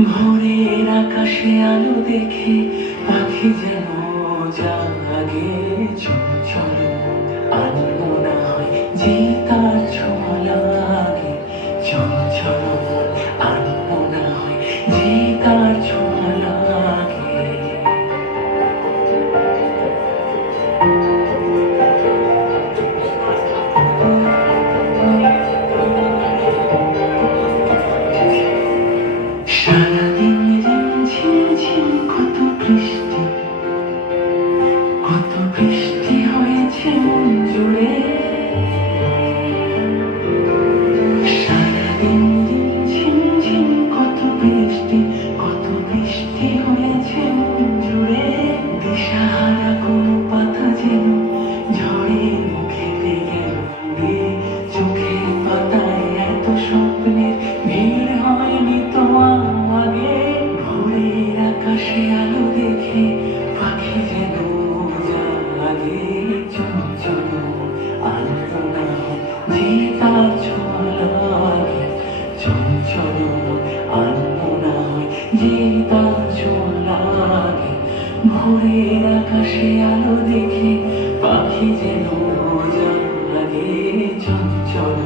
ভোরের আকাশে আলো দেখে পাখি যেন জাগে চঞ্চল আনমনা হয় যে তার ছোঁয়া লাগে চঞ্চল আনমনা হয় যে তার ছোঁয়া লাগে। সারাদিন ঝিমঝিম ঝিম কত বৃষ্টি হয়েছে মন জুড়ে। সারাদিন ঝিমঝিম কত বৃষ্টি হয়েছে মন জুড়ে। দিশাহারা কোনো পাতা যেন ঝড়ের মুখেতে গেল উড়ে। চোখের পাতায় এত স্বপ্নের ভিড় হয়নি তো আগে। ভোরের আকাশে আলো দেখে পাখি যেন জাগে চঞ্চল আনমনা যে তার ছোঁয়া লাগে চঞ্চল আনমনা যে তার ছোঁয়া লাগে। ভোরের আকাশে আলো দেখে পাখি যেন জাগে চঞ্চল